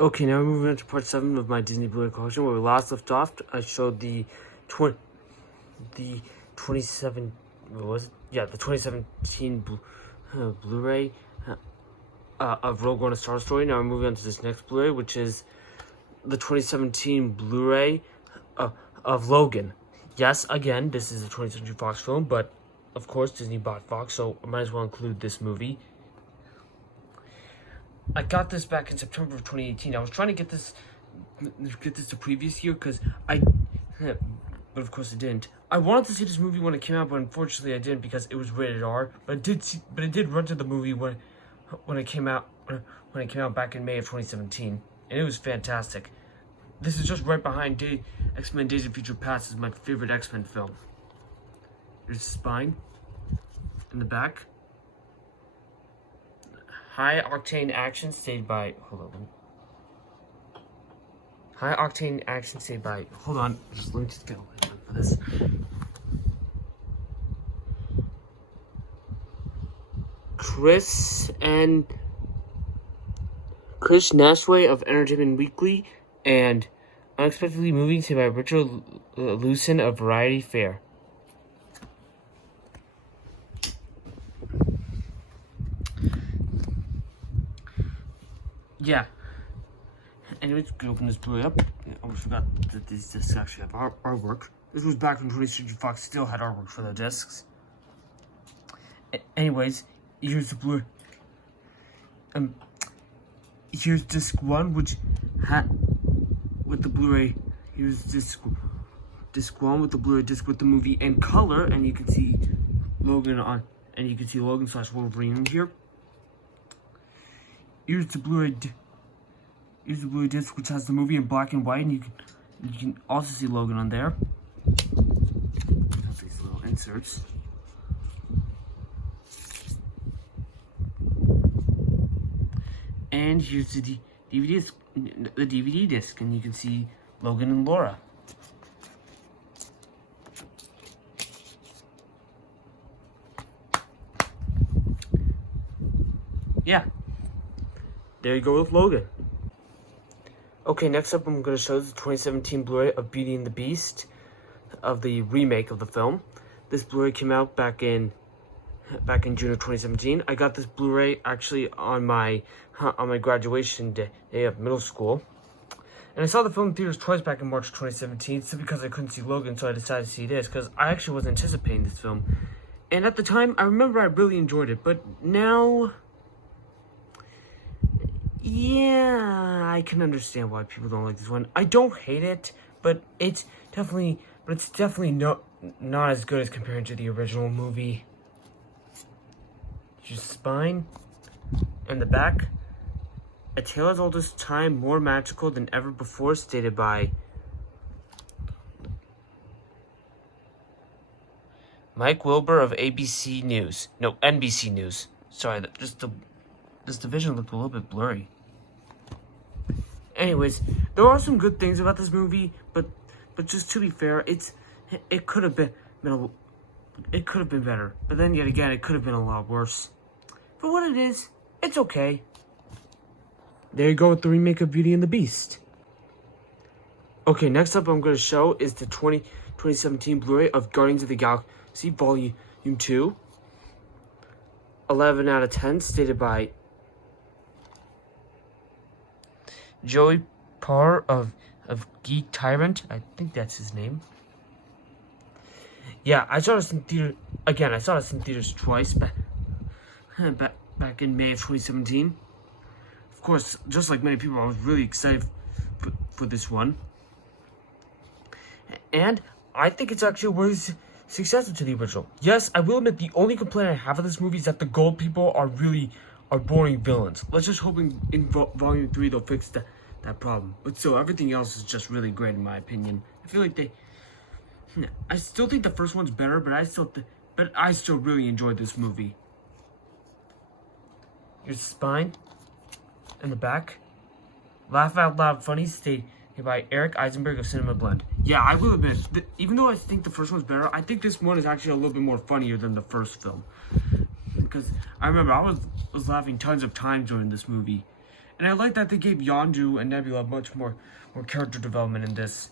Okay, now we're moving on to part 7 of my Disney Blu-ray collection. Where we last left off, I showed the 27, what was it? Yeah, the 2017 Blu-ray of Rogue One: A Star Story. Now we're moving on to this next Blu-ray, which is the 2017 Blu-ray of Logan. Yes, again, this is a 20th Century Fox film, but of course Disney bought Fox, so I might as well include this movie. I got this back in September of 2018. I was trying to get this the previous year because but of course I didn't. I wanted to see this movie when it came out, but unfortunately I didn't because it was rated R. But I did run to the movie when it came out back in May of 2017, and it was fantastic. This is just right behind X-Men: Days of Future Past is my favorite X-Men film. There's the spine in the back. High octane action stayed by. Hold on. High octane action stayed by. Hold on. Let me just get away for this. Chris Nashway of Entertainment Weekly and Unexpectedly Moving stayed by Richard Lewson of Variety Fair. Yeah. Anyways, we can open this Blu-ray up. I almost forgot that these discs actually have artwork. This was back when 20th Century Fox still had artwork for their discs. Anyways, here's the Blu-ray. Here's disc 1, which had with the Blu-ray. Here's disc 1 with the Blu-ray disc with the movie in color, and you can see Logan Logan/Wolverine here. Here's the Blu-ray disc, which has the movie in black and white, and you can also see Logan on there. These little inserts. And here's the DVD disc, and you can see Logan and Laura. Yeah. There you go with Logan. Okay, next up I'm going to show the 2017 Blu-ray of Beauty and the Beast, of the remake of the film. This Blu-ray came out back in June of 2017. I got this Blu-ray actually on my graduation day of middle school. And I saw the film in theaters twice back in March 2017, simply because I couldn't see Logan, so I decided to see this, because I actually wasn't anticipating this film. And at the time, I remember I really enjoyed it, but now, yeah, I can understand why people don't like this one. I don't hate it, but it's definitely not as good as compared to the original movie. Just spine and the back. A tale as old as time, more magical than ever before, stated by Mike Wilbur of NBC News. Sorry, this division looked a little bit blurry. Anyways, there are some good things about this movie, but just to be fair, it could have been better. But then yet again, it could have been a lot worse. For what it is, it's okay. There you go with the remake of Beauty and the Beast. Okay, next up I'm going to show is the 2017 Blu-ray of Guardians of the Galaxy Volume 2. 11 out of 10, stated by Joey Parr of Geek Tyrant. I think that's his name. Yeah, I saw this in theater. Again, I saw this in theaters twice back in May of 2017. Of course, just like many people, I was really excited for this one. And I think it's actually a worthy successor to the original. Yes, I will admit the only complaint I have of this movie is that the gold people are boring villains. Let's just hope in Volume 3 they'll fix that problem. But still, everything else is just really great in my opinion. I feel like I still think the first one's better, but I still really enjoyed this movie. Here's the spine and the back. Laugh Out Loud Funny, stated by Eric Eisenberg of Cinema Blend. Yeah, I will admit, even though I think the first one's better, I think this one is actually a little bit more funnier than the first film. Because I remember I was laughing tons of times during this movie. And I like that they gave Yondu and Nebula much more character development in this.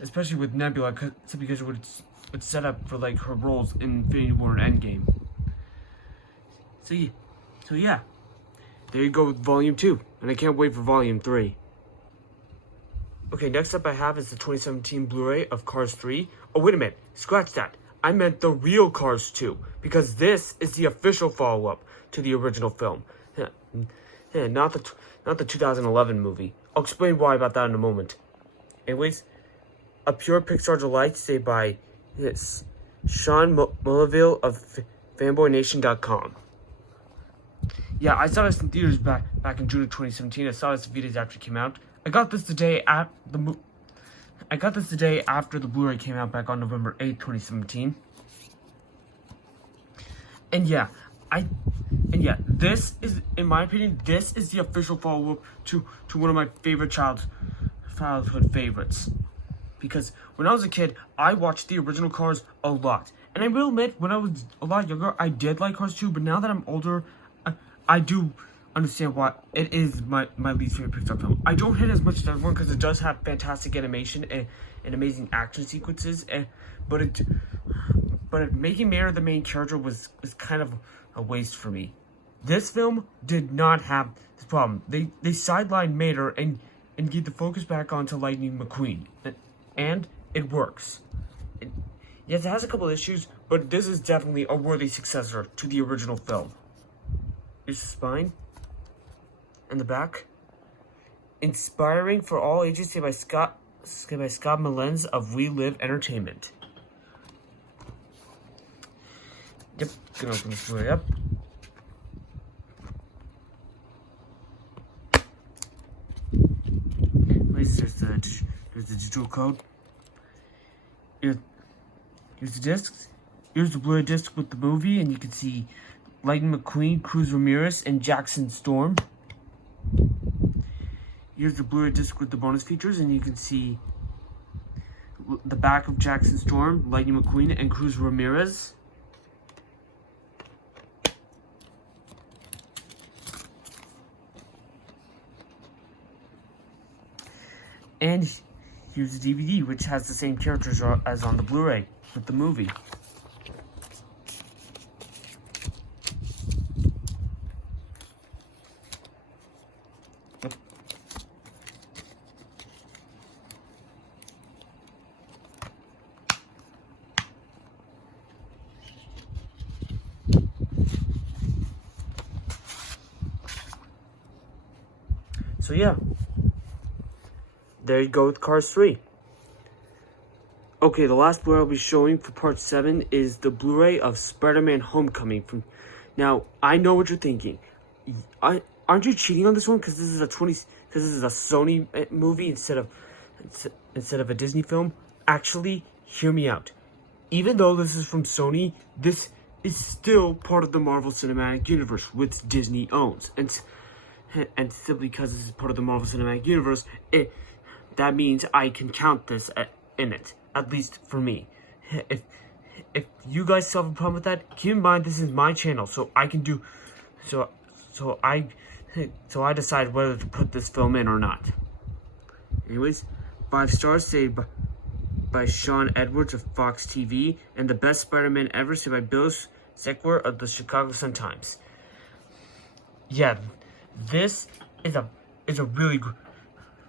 Especially with Nebula, because it would set up for like her roles in Infinity War and Endgame. So yeah. There you go with Volume 2. And I can't wait for Volume 3. Okay, next up I have is the 2017 Blu-ray of Cars 3. Oh, wait a minute. Scratch that. I meant the real Cars 2. Because this is the official follow-up to the original film. Not the 2011 movie. I'll explain why about that in a moment. Anyways, a pure Pixar delight, say by Sean Mullaville of FanboyNation.com. Yeah, I saw this in theaters back in June of 2017. I saw this in theaters after it came out. I got this the day after the Blu-ray came out back on November 8th, 2017. And yeah, this is, in my opinion, this is the official follow-up to one of my favorite childhood favorites. Because when I was a kid, I watched the original Cars a lot. And I will admit, when I was a lot younger, I did like Cars 2, but now that I'm older, I do understand why it is my least favorite Pixar film. I don't hate it as much as everyone because it does have fantastic animation and amazing action sequences, but making Mayor the main character was kind of a waste for me. This film did not have this problem. They sidelined Mater and gave the focus back onto Lightning McQueen, and it works. Yes, it has a couple issues, but this is definitely a worthy successor to the original film. Here's the spine and the back. Inspiring for all ages, say by Scott Malens of We Live Entertainment. Yep, gonna open this way up. There's the digital code. Here's the discs. Here's the Blu-ray disc with the movie, and you can see Lightning McQueen, Cruz Ramirez, and Jackson Storm. Here's the Blu-ray disc with the bonus features, and you can see the back of Jackson Storm, Lightning McQueen, and Cruz Ramirez. And here's the DVD, which has the same characters as on the Blu-ray with the movie. So yeah, there you go with Cars 3. Okay, the last Blu-ray I'll be showing for Part 7 is the Blu-ray of Spider-Man Homecoming. Now, I know what you're thinking. Aren't you cheating on this one because this is a Sony movie instead of a Disney film? Actually, hear me out. Even though this is from Sony, this is still part of the Marvel Cinematic Universe, which Disney owns. And simply because this is part of the Marvel Cinematic Universe, that means I can count this in it, at least for me. If you guys still have a problem with that, keep in mind this is my channel, so I can do so I decide whether to put this film in or not. Anyways, 5 stars saved by Sean Edwards of Fox TV, and the best Spider-Man ever saved by Bill Sequer of the Chicago Sun-Times. Yeah, this is a really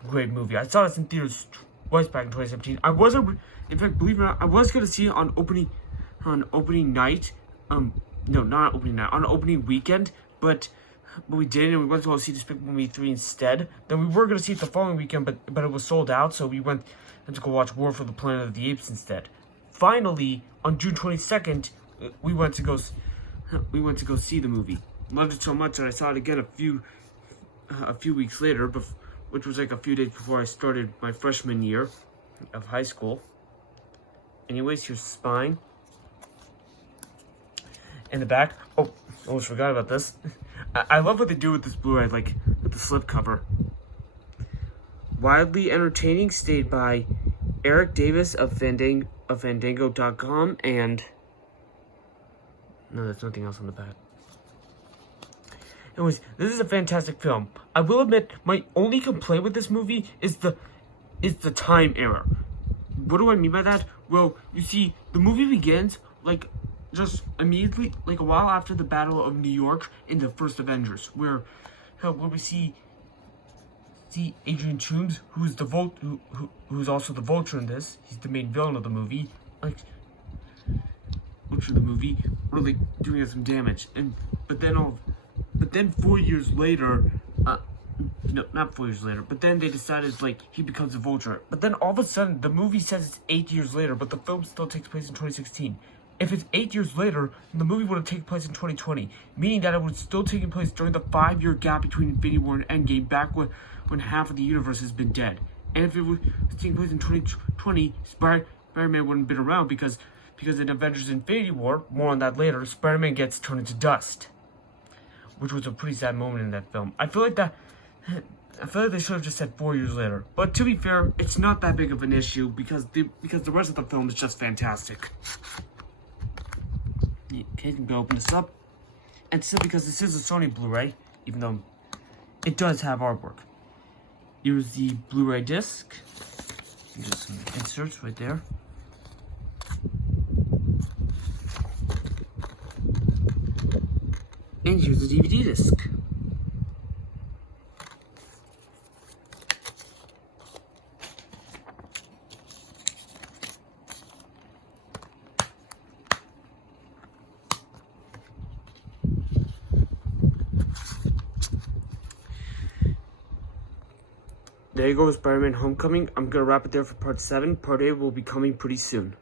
great movie. I saw this in theaters twice back in 2017. In fact, believe it or not, I was gonna see it on opening night. No, not on opening night, on opening weekend, but we didn't, and we went to go see Despicable Me 3 instead. Then we were gonna see it the following weekend, but it was sold out, so we went to go watch War for the Planet of the Apes instead. Finally, on June 22nd, we went to go see the movie. Loved it so much that I saw it again a few weeks later, which was like a few days before I started my freshman year of high school. Anyways, here's the spine. In the back. Oh, almost forgot about this. I love what they do with this Blu-ray, like with the slipcover. Wildly entertaining, stayed by Eric Davis of Fandango.com, and no, there's nothing else on the back. Anyways, this is a fantastic film. I will admit, my only complaint with this movie is the time error. What do I mean by that? Well, you see, the movie begins like just immediately, like a while after the Battle of New York in the first Avengers, where we see Adrian Toomes, who's who's also the Vulture in this. He's the main villain of the movie. Like Vulture of the movie, really doing some damage. But then 4 years later, no, not 4 years later, but then they decided, like, he becomes a Vulture. But then all of a sudden, the movie says it's 8 years later, but the film still takes place in 2016. If it's 8 years later, then the movie would have taken place in 2020, meaning that it would still taken place during the 5-year gap between Infinity War and Endgame, back when half of the universe has been dead. And if it was taking place in 2020, Spider-Man wouldn't have been around because in Avengers Infinity War, more on that later, Spider-Man gets turned into dust, which was a pretty sad moment in that film. I feel like they should have just said 4 years later. But to be fair, it's not that big of an issue because the rest of the film is just fantastic. Okay, I'm gonna open this up. And still, because this is a Sony Blu-ray, even though it does have artwork. Here's the Blu-ray disc. Just some inserts right there. And here's the DVD disc. There you go, Spider-Man Homecoming. I'm gonna wrap it there for part 7. Part 8 will be coming pretty soon.